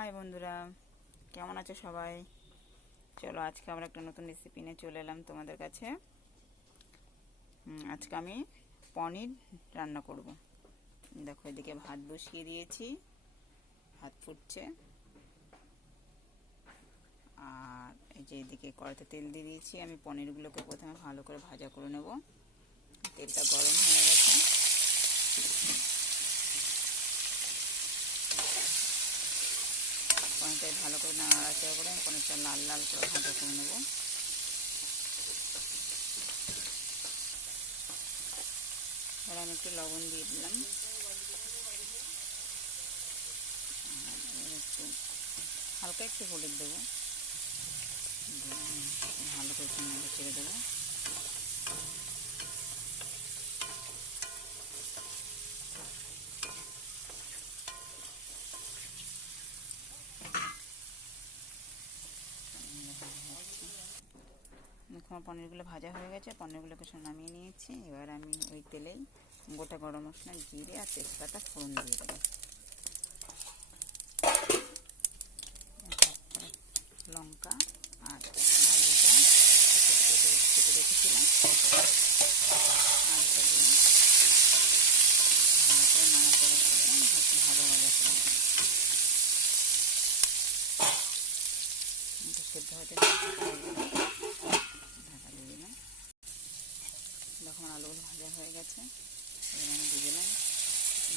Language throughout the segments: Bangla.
হাই বন্ধুরা, কেমন আছো সবাই? চলো আজকে আমরা একটা নতুন রেসিপি নিয়ে চলে এলাম তোমাদের কাছে। আজকে আমি পনির রান্না করব। দেখো, এদিকে ভাত বসিয়ে দিয়েছি, ভাত ফুটছে। আর এই যে এদিকে কড়াইতে তেল দিয়ে দিয়েছি। আমি পনিরগুলোকে প্রথমে ভালো করে ভাজা করে নেব। তেলটা গরম হয়ে গেছে। পনিরটা ভালো করে নাড়াচাড়া করে পনিরটা লাল লাল করে ভাজা করে নেব। এবার আমি একটু লবণ দিয়ে দিলাম, একটু হালকা একটু হলুদ দেবো, ভালো করে ছেড়ে দেবো। আমার পনিরগুলো ভাজা হয়ে গেছে, পনিরগুলোকে সব নামিয়ে নিয়েছি। এবার আমি ওই তেলেই গোটা গরম মশলা, জিরে আর তেজপাতা ফোড়ন দিয়ে দেবো। লঙ্কা আর আলুটা কেটে রেখেছিলাম, আলুটা দিয়ে ভালো করে নাড়াচাড়া করে একটু ভালো ভাজা করে নেব। সেদ্ধ হতে ঢাকা দিয়ে দিলাম। যখন আলুগুলো ভাজা হয়ে গেছে, এবার আমি দিয়ে দিলাম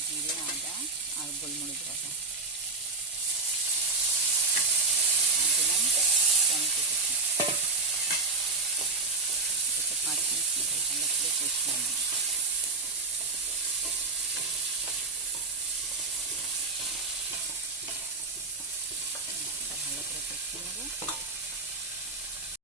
জিরে, আদা আর গোলমরিচ বাটা, দিলাম টমেটো কুচি। এটা 5 মিনিট মতো ভালো করে কষিয়ে নেব। ভালো করে কষিয়ে নেব।